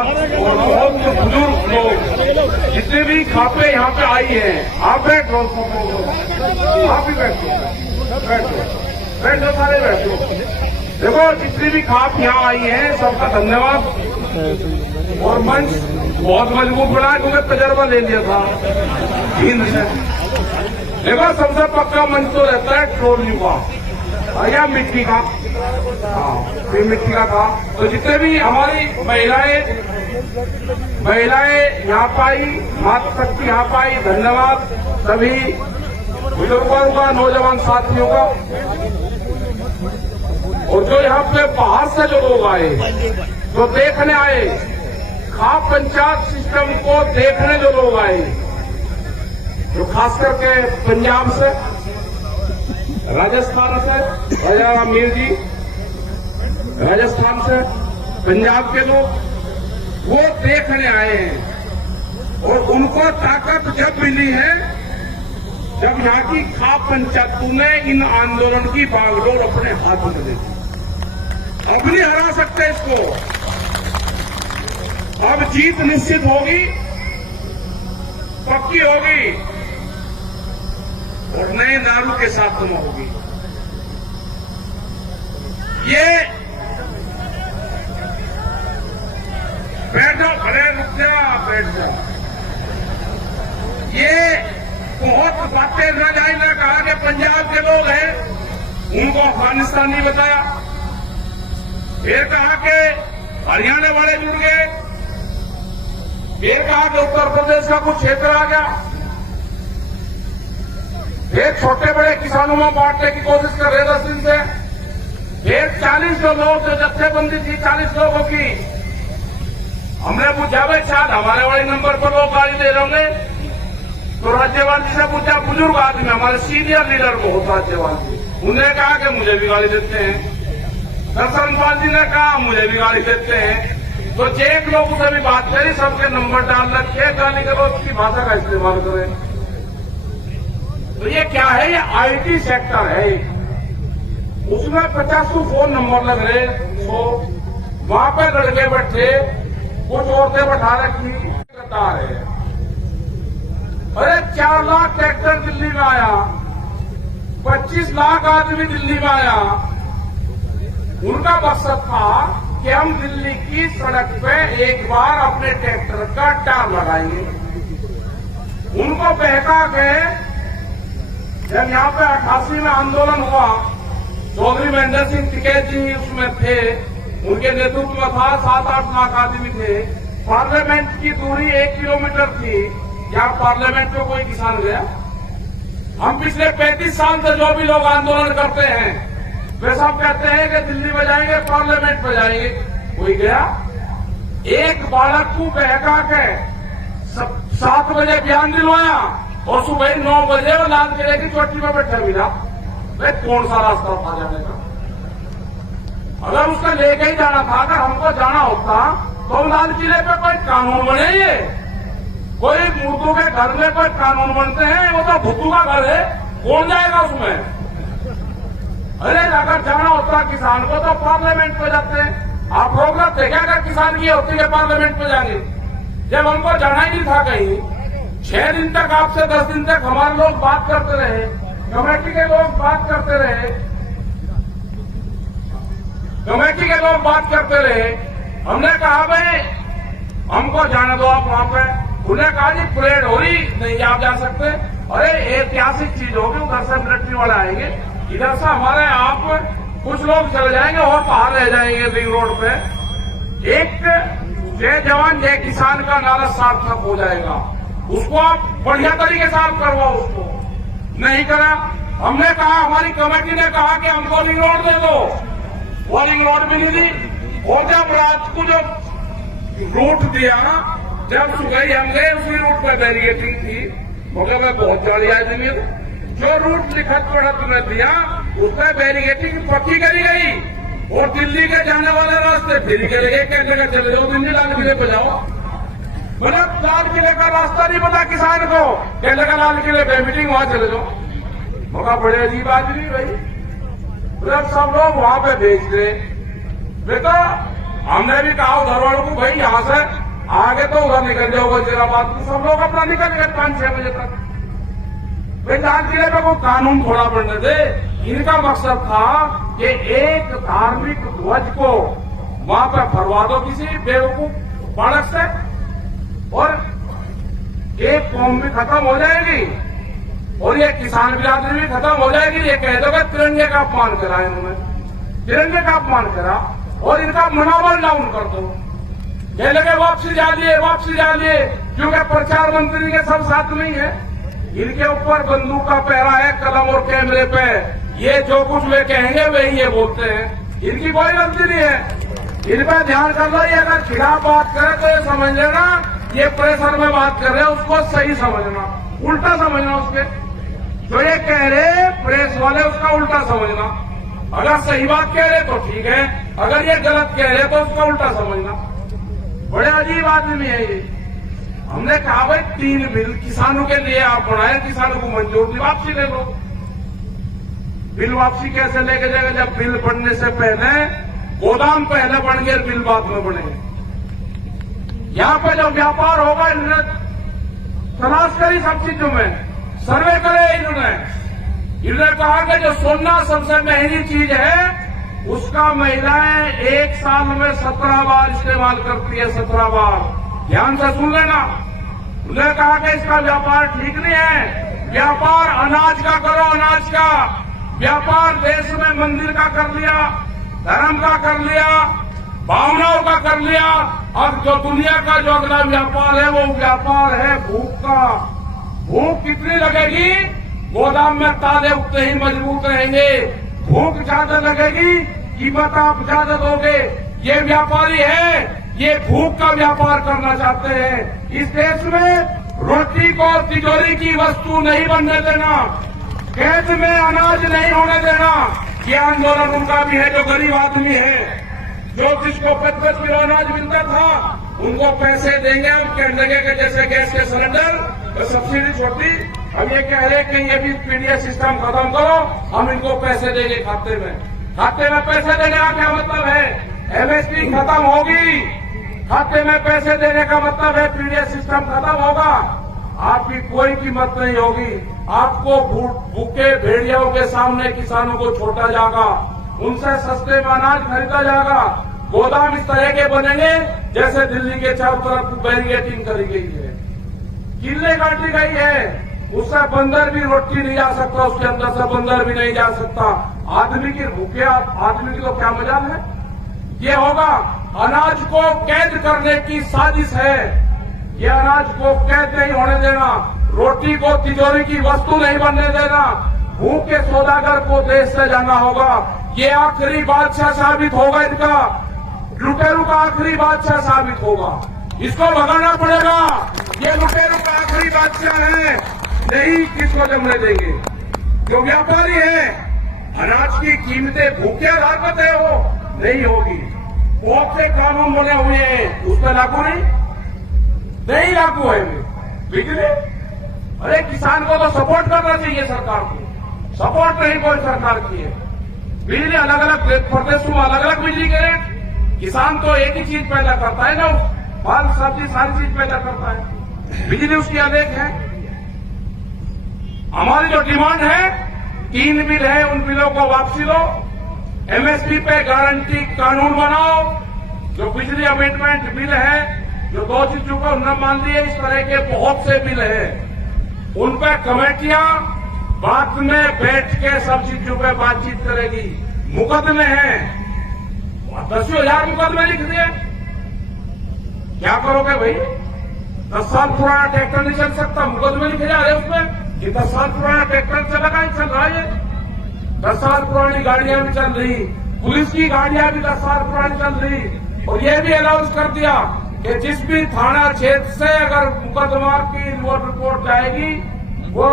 और बहुत बुजुर्ग लोग जितने भी खापे यहाँ पे आई हैं, आप बैठो, आप भी बैठो, बैठो सारे बैठो। देखो जितनी भी खाप यहाँ आई हैं सबका धन्यवाद। और मंच बहुत मजबूत बना क्योंकि तजर्बा ले लिया था हिंद से। देखो सबसे पक्का मंच तो रहता है ट्रोलियों का या मिट्टी का, हाँ मिट्टी का था। तो जितने भी हमारी महिलाएं यहाँ पाई, मातृशक्ति यहाँ पाई, धन्यवाद सभी बुजुर्गों का, नौजवान साथियों का। और जो यहाँ पे बाहर से जो लोग आए, जो देखने आए, खाप पंचायत सिस्टम को देखने जो लोग आए, जो खास करके पंजाब से, राजस्थान से, राजा मीर जी राजस्थान से, पंजाब के लोग वो देखने आए हैं। और उनको ताकत जब मिली है जब यहाँ की खाप पंचायतों ने इन आंदोलन की बागडोर अपने हाथ में ले ली। अब नहीं हरा सकते इसको, अब जीत निश्चित होगी, पक्की होगी और नए नारों के साथ तुम होगी। ये बैठ जाओ, भले रुक जा, बैठ जाओ। ये बहुत बातें न जाए, ना कहा कि पंजाब के लोग हैं उनको अफगानिस्तान नहीं बताया, फिर कहा कि हरियाणा वाले जुड़ गए, फिर कहा कि उत्तर प्रदेश का कुछ क्षेत्र आ गया, फिर छोटे बड़े किसानों में बांटने की कोशिश कर रहे 10 दिन से, फिर 40 जो लोग जो जत्थेबंदी थी 40 लोगों की, हमने पूछा भाई शायद हमारे वाले नंबर पर लोग गाली दे रहे होंगे, तो राज्यपाल जी से पूछा, बुजुर्ग आदमी हमारे सीनियर लीडर बहुत राज्यपाल जी, उन्होंने कहा कि मुझे भी गाली देते हैं। दर्शनपाल जी ने कहा मुझे भी गाली देते हैं। तो एक लोग से भी बात करी, सबके नंबर डाल रखे, गाली गलौज की भाषा का इस्तेमाल करें। तो ये क्या है, ये आईटी सेक्टर है, उसमें 50 फोन नंबर लग रहे, तो वहां पे लड़के बैठे, कुछ औरतें बैठा रखी, कतार है। अरे 4 लाख ट्रैक्टर दिल्ली में आया, 25 लाख आदमी दिल्ली में आया, उनका मकसद था कि हम दिल्ली की सड़क पे एक बार अपने ट्रैक्टर का टार लगाएंगे। उनको बहका के जब यहाँ पे 88 में आंदोलन हुआ, चौधरी महेंद्र सिंह टिकैत जी उसमें थे, उनके नेतृत्व में था, 7-8 लाख आदमी थे। पार्लियामेंट की दूरी 1 किलोमीटर थी, क्या पार्लियामेंट में कोई किसान गया? हम पिछले 35 साल से जो भी लोग आंदोलन करते हैं वे सब कहते हैं कि दिल्ली में जाएंगे, पार्लियामेंट में जाएंगे, कोई गया? एक बालक को बहका के 7 बजे बयान दिलवाया और सुबह 9 बजे वो लाल किले की चोटी में बैठा मिला। वे कौन सा रास्ता था जाने का? अगर उसका लेके ही जाना था, अगर हमको जाना होता तो लाल किले पे कोई कानून बने, कोई मुर्दों के घर में कोई कानून बनते हैं, वो तो भुट्टू का घर है, कौन जाएगा उसमें? अरे अगर जाना होता किसान को तो पार्लियामेंट पे जाते हैं। आप प्रोग्राम थे क्या अगर किसान की होती है पार्लियामेंट पे जाएंगे? जब हमको जाना ही नहीं था कहीं, 6 दिन तक आपसे 10 दिन तक हमारे लोग बात करते रहे, कमेटी के लोग बात करते रहे, हमने कहा भाई हमको जाने दो आप वहां पे। उन्हें कहा जी परेड हो रही नहीं, आप जा सकते। अरे ऐतिहासिक चीज होगी, उधर से मिलिट्री वाले आएंगे, इधर से हमारे आप कुछ लोग चले जाएंगे और बाहर रह जाएंगे रिंग रोड पे। एक जय जवान जय किसान का नारा सार्थक हो जाएगा, उसको आप बढ़िया तरीके से आप करवाओ। उसको नहीं करा, हमने कहा, हमारी कमेटी ने कहा कि हमको रिंग रोड दे दो, वो रिंग रोड भी नहीं दी। और जब रात को जो रूट दिया, जब सुबह हम गए उसी रूट पर बैरिकेडिंग थी, मगर मैं बहुत गाड़ी आई थी, जो रूट लिखत पढ़त में दिया उसमें बैरिकेडिंग पक्की करी गई और दिल्ली के जाने वाले रास्ते फिर करे गए, क्या जगह चले जाओ, दिल्ली लाल किले पे जाओ। मतलब लाल किले का रास्ता नहीं पता किसान को, क्या लगा लाल किले पे मीटिंग वहां चले जाओ, मौका बड़े अजीब आदमी भाई। मतलब सब लोग वहां पे भेज रहे। बेटा हमने भी कहा उधर वालों को, भाई यहाँ से आगे तो उधर निकल जाओ वजीराबाद को, सब लोग अपना निकल गए 5-6 बजे तक। भाई लाल किले पे कोई कानून थोड़ा बनने दे। इनका मकसद था कि एक धार्मिक ध्वज को वहां पर फरवा दो किसी बेवकूफ बालक से, और एक कौम भी खत्म हो जाएगी और ये किसान बिरादरी भी खत्म हो जाएगी। ये कह दो कि तिरंगे का अपमान करा इन्होंने, तिरंगे का अपमान करा और इनका मनोबल डाउन कर दो। कह लगे वापसी जा लिए, वापसी जा लिए, क्योंकि प्रचार मंत्री के सब साथ नहीं है। इनके ऊपर बंदूक का पहरा है, कलम और कैमरे पे, ये जो कुछ वे कहेंगे वही ये बोलते हैं। इनकी कोई गलती नहीं है। इन पर ध्यान कर लो। ये अगर खिलाफ बात करे तो ये समझ लेना ये प्रेशर में बात कर रहे हैं, उसको सही समझना, उल्टा समझना। उसके जो ये कह रहे प्रेस वाले उसका उल्टा समझना। अगर सही बात कह रहे तो ठीक है, अगर ये गलत कह रहे तो उसका उल्टा समझना। बड़े अजीब आदमी है ये। हमने कहा भाई 3 बिल किसानों के लिए आप बनाए, किसानों को मंजूर नहीं, वापसी ले लो। बिल वापसी कैसे लेके जाएगा जब बिल बनने से पहले गोदाम पहले बन गए, बिल बाद में बनेंगे। यहाँ पे जो व्यापार होगा इन्होंने तलाश करी सब चीजों में, सर्वे करे इन्होंने कहा कि जो सोना सबसे महंगी चीज है उसका महिलाएं एक साल में 17 बार इस्तेमाल करती है, 17 बार। ध्यान से सुन लेना। उन्होंने कहा कि इसका व्यापार ठीक नहीं है, व्यापार अनाज का करो, अनाज का व्यापार देश में मंदिर का कर लिया, धर्म का कर लिया, भावनाओं का कर लिया। अब जो दुनिया का जो अगला व्यापार है वो व्यापार है भूख का। भूख कितनी लगेगी? गोदाम में ताले उतने ही मजबूत रहेंगे। भूख ज्यादा लगेगी, कीमत आप ज्यादा दोगे। ये व्यापारी है, ये भूख का व्यापार करना चाहते हैं। इस देश में रोटी को तिजोरी की वस्तु नहीं बनने देना, खेत में अनाज नहीं होने देना। ये आंदोलन उनका भी है जो गरीब आदमी है, जो जिसको 5-5 किलो अनाज मिलता था उनको पैसे देंगे। हम कहने लगे कि जैसे गैस के सिलेंडर तो सब्सिडी छोटी, हम ये कह रहे कि ये भी पीडीएस सिस्टम खत्म करो, हम इनको पैसे देंगे खाते में। खाते में पैसे देने का क्या मतलब है? एमएसपी खत्म होगी, खाते में पैसे देने का मतलब है पीडीएस सिस्टम खत्म होगा, आपकी कोई कीमत नहीं होगी। आपको भूखे भेड़ियों के सामने किसानों को छोड़ा जाएगा, उनसे सस्ते में अनाज खरीदा जाएगा। गोदाम इस तरह के बनेंगे जैसे दिल्ली के चारों तरफ बैरिकेडिंग करी गई है, किले काटी गई है। उससे बंदर भी रोटी नहीं जा सकता, उसके अंदर से बंदर भी नहीं जा सकता। आदमी की भूखे आदमी की तो क्या मजाल है? ये होगा अनाज को कैद करने की साजिश है। ये अनाज को कैद नहीं होने देना, रोटी को तिजोरी की वस्तु नहीं बनने देना। भूखे सौदागर को देश से जाना होगा। ये आखिरी बादशाह साबित होगा, इनका लुटेरू का आखिरी बादशाह साबित होगा। इसको भगाना पड़ेगा। ये लुटेरू का आखिरी बादशाह है, नहीं किसको जमने देंगे। जो व्यापारी है, अनाज की कीमतें भूखे आधार पर तय हो नहीं होगी। बहुत से कानून बने हुए हैं, उस पर लागू नहीं लागू है। बिजली, अरे किसान को तो सपोर्ट करना चाहिए सरकार को, सपोर्ट नहीं कोई सरकार की है। बिजली अलग अलग प्रदेशों में अलग अलग बिजली के रेट। किसान तो एक ही चीज पैदा करता है ना, फल सब्जी सारी चीज पैदा करता है, बिजली उसकी अलग है। हमारी जो डिमांड है 3 बिल है, उन बिलों को वापसी लो। एमएसपी पे गारंटी कानून बनाओ। जो बिजली अमेंडमेंट बिल है, जो 2 चीजों को न मान लिए, इस तरह के बहुत से बिल हैं, उन पर कमेटियां बाद में बैठ के सब चीजों पे बातचीत करेगी। मुकदमे हैं, 10,000 मुकदमे लिख दिए, क्या करोगे भाई? 10 साल पुराना ट्रैक्टर नहीं चल सकता, मुकदमे लिखे जा रहे उसमें कि 10 साल पुराना ट्रैक्टर चलेगा, चल रहा है। 10 साल पुरानी गाड़ियां भी चल रही, पुलिस की गाड़ियां भी 10 साल पुरानी चल रही। और ये भी अनाउंस कर दिया कि जिस भी थाना क्षेत्र से अगर मुकदमा की रिपोर्ट जाएगी, वो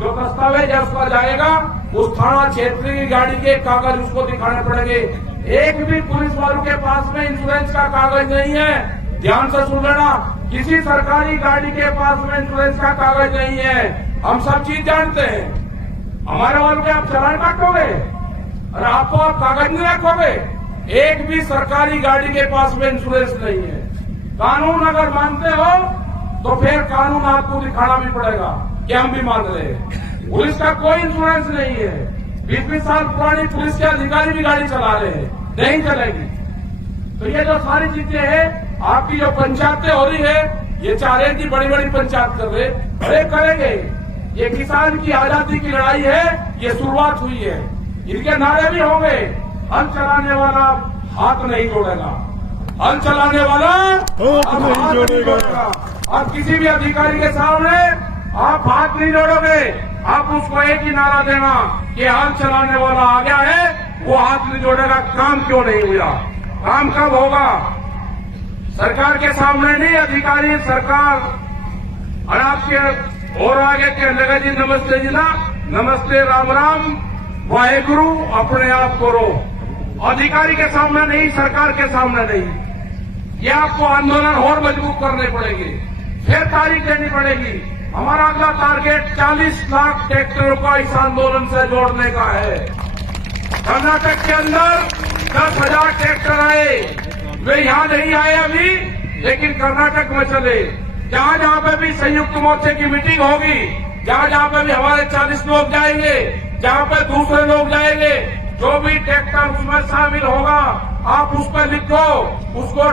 जो दस्तावेज है उसका जाएगा, उस थाना क्षेत्र की गाड़ी के कागज उसको दिखाने पड़ेंगे। एक भी पुलिस वालों के पास में इंश्योरेंस का कागज नहीं है। ध्यान से सुन लेना, किसी सरकारी गाड़ी के पास में इंश्योरेंस का कागज नहीं है। हम सब चीज जानते हैं। हमारे वालों के आप चालान काटोगे, अरे आपको आप कागज नहीं रखोगे, एक भी सरकारी गाड़ी के पास में इंश्योरेंस नहीं है। कानून अगर मानते हो तो फिर कानून आपको दिखाना भी पड़ेगा कि हम भी मान रहे हैं। पुलिस का कोई इंश्योरेंस नहीं है। 20-20 साल पुरानी पुलिस के अधिकारी भी गाड़ी चला रहे हैं, नहीं चलेगी। तो ये जो सारी चीजें हैं, आपकी जो पंचायतें हो रही है, ये चाह रहे की बड़ी बड़ी पंचायत कर रहे, अरे करेंगे। ये किसान की आजादी की लड़ाई है, ये शुरुआत हुई है। इनके नारे भी होंगे, हल चलाने वाला हाथ नहीं जोड़ेगा, हल चलाने वाला हाथ नहीं जोड़ेगा। अब किसी भी अधिकारी के सामने आप हाथ नहीं जोड़ोगे, आप उसको एक ही नारा देना कि हल चलाने वाला आ गया है, वो हाथ नहीं जोड़ेगा। काम क्यों नहीं हुआ? काम कब होगा? सरकार के सामने नहीं, अधिकारी सरकार। और आपके और आगे कहने लगा जी नमस्ते जी ना, नमस्ते राम राम वाहेगुरु, अपने आप करो। अधिकारी के सामने नहीं, सरकार के सामने नहीं। ये आपको आंदोलन और मजबूत करने पड़ेंगे, फिर तारीख देनी पड़ेगी। हमारा अगला टारगेट 40 लाख ट्रैक्टरों का इस आंदोलन से जोड़ने का है। कर्नाटक के अंदर 10,000 ट्रैक्टर आए, वे यहां नहीं आए अभी, लेकिन कर्नाटक में चले। जहां जहां पे भी संयुक्त मोर्चे की मीटिंग होगी, जहां जहां पे भी हमारे 40 लोग जाएंगे, जहां पे दूसरे लोग जाएंगे, जो भी ट्रैक्टर उसमें शामिल होगा, आप उस पर लिखो, उसको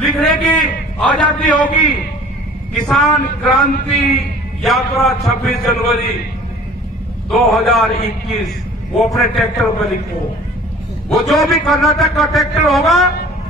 लिखने की आजादी होगी। किसान क्रांति यात्रा 26 जनवरी 2021, वो अपने ट्रैक्टर पर लिखो। वो जो भी कर्नाटक का ट्रैक्टर होगा,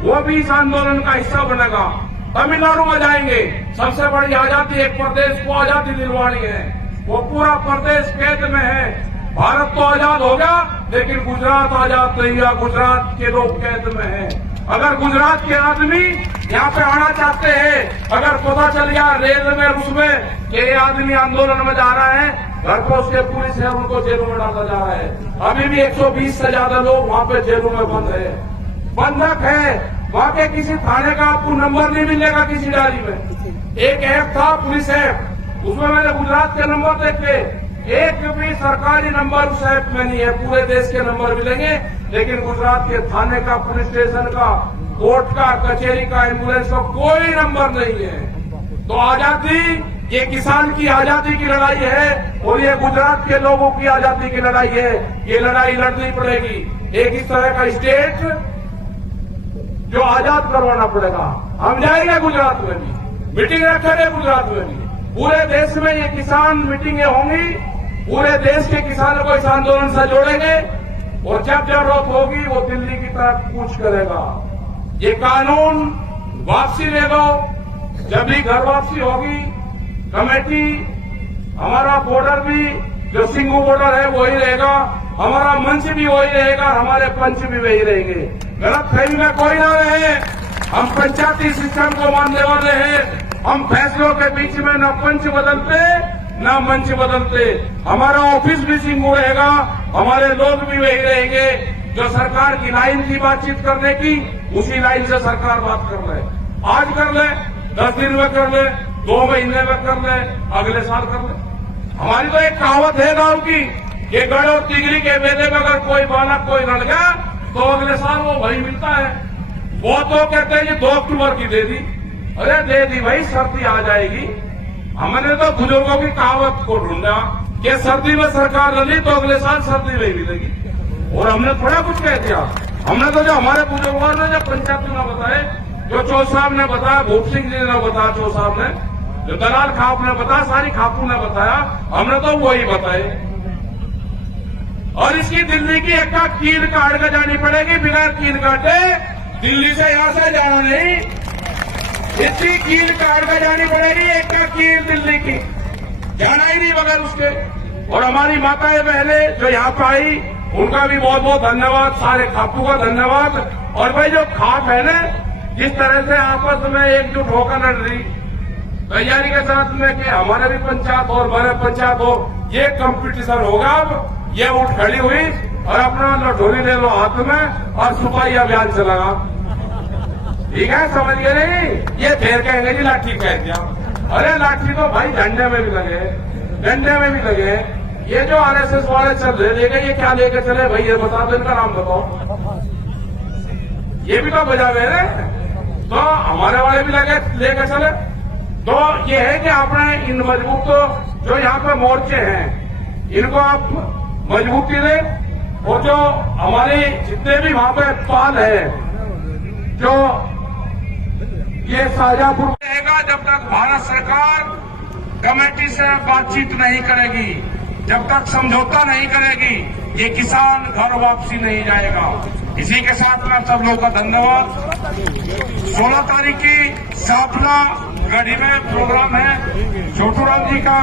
वो भी इस आंदोलन का हिस्सा बनेगा। तमिलनाडु में जाएंगे, सबसे बड़ी आजादी एक प्रदेश को आजादी दिलवानी है, वो पूरा प्रदेश कैद में है। भारत तो आजाद हो गया, लेकिन गुजरात आजाद नहीं हुआ, गुजरात के लोग कैद में हैं। अगर गुजरात के आदमी यहाँ पे आना चाहते हैं, अगर पता चल गया रेल में उसमें कि ये आदमी आंदोलन में जा रहा है, घर पर उसके पुलिस है, उनको जेलों में डाला जा रहा है। अभी भी 120 से ज्यादा लोग वहाँ पे जेलों में बंद है, बंधक है। वहाँ के किसी थाने का आपको नंबर नहीं मिलेगा किसी डायरी में। एक ऐप था पुलिस ऐप, उसमें मैंने गुजरात के नंबर देखे, एक भी सरकारी नंबर उस ऐप में नहीं है। पूरे देश के नंबर मिलेंगे, लेकिन गुजरात के थाने का, पुलिस स्टेशन का, कोर्ट का, कचहरी का, एम्बुलेंस का कोई नंबर नहीं है। तो आजादी, ये किसान की आजादी की लड़ाई है और ये गुजरात के लोगों की आजादी की लड़ाई है। ये लड़ाई लड़नी पड़ेगी। एक इस तरह का स्टेट जो आजाद करवाना पड़ेगा। हम जाएंगे गुजरात में भी, मीटिंग रखेंगे गुजरात में भी। पूरे देश में ये किसान मीटिंगें होंगी, पूरे देश के किसानों को इस आंदोलन से जोड़ेंगे और जब जरूरत होगी वो दिल्ली की तरफ कूच करेगा। ये कानून वापसी ले लो, जब भी घर वापसी होगी, कमेटी, हमारा बॉर्डर भी जो सिंगू बॉर्डर है वही रहेगा, हमारा मंच भी वही रहेगा, हमारे पंच भी वही रहेंगे। गलत फहमी में कोई ना रहे, हम पंचायती सिस्टम को मानने वाले हैं। हम फैसलों के बीच में न पंच बदलते न मंच बदलते। हमारा ऑफिस भी सिंगू रहेगा, हमारे लोग भी वही रहेंगे। जो सरकार की लाइन थी बातचीत करने की, उसी लाइन से सरकार बात कर ले। आज कर ले, 10 दिन में कर ले, 2 महीने में कर ले, अगले साल कर ले। हमारी तो एक कहावत है गांव की कि गढ़ और तिगरी के मेले में अगर कोई बालक कोई लड़ गया तो अगले साल वो वही मिलता है। वो तो कहते हैं कि 2 अक्टूबर की दे दी, अरे दे दी भाई, सर्दी आ जाएगी। हमने तो बुजुर्गों की कहावत को ढूंढा कि सर्दी में सरकार लड़ी तो अगले साल सर्दी नहीं मिलेगी, और हमने थोड़ा कुछ कह दिया। हमने तो जो हमारे बुजुर्गों ने, जो पंचायत ने बताए, जो चौ साहब ने बताया, भूप सिंह जी ने बताया, चौ साहब ने, जो दलाल खाप ने बताया, सारी खापू ने बताया, हमने तो वही बताए। और इसकी दिल्ली की एक कील काट कर जानी पड़ेगी, बिना कील काटे दिल्ली से यहां से जाना नहीं, इतनी कील काट कर जानी पड़ेगी। एक कील दिल्ली की जाना ही नहीं बगैर उसके। और हमारी माताएं बहनें जो यहाँ पे आई, उनका भी बहुत बहुत धन्यवाद, सारे खापू का धन्यवाद। और भाई जो खाप है ना, जिस तरह से आपस में एकजुट होकर लड़ रही, तैयारी के साथ में कि हमारे भी पंचायत और हमारे पंचायत हो, ये कंपटीशन होगा। अब ये उठ खड़ी हुई और अपना लठोरी ले लो हाथ में और सिपाही अभियान चलागा। ठीक है, समझ गए नहीं? ये फिर कहेंगे जी लाठी कह दिया। अरे लाठी तो भाई झंडे में भी लगे, डंडे में भी लगे। ये जो आरएसएस वाले चल रहे लेके, ये क्या लेके चले भाई, ये बता दो, इनका नाम बताओ। ये भी तो बजा रहे हैं, तो हमारे वाले भी लेके चले। तो ये है कि आपने इन मजबूत जो यहाँ पे मोर्चे हैं इनको आप मजबूती दें, और जो हमारे जितने भी वहां पे पाल है, जो ये शाहजहांपुर रहेगा, जब तक भारत सरकार कमेटी से बातचीत नहीं करेगी, जब तक समझौता नहीं करेगी, ये किसान घर वापसी नहीं जाएगा। इसी के साथ में सब लोगों का धन्यवाद। 16 तारीख की साफला गढ़ी में प्रोग्राम है छोटू राम जी का।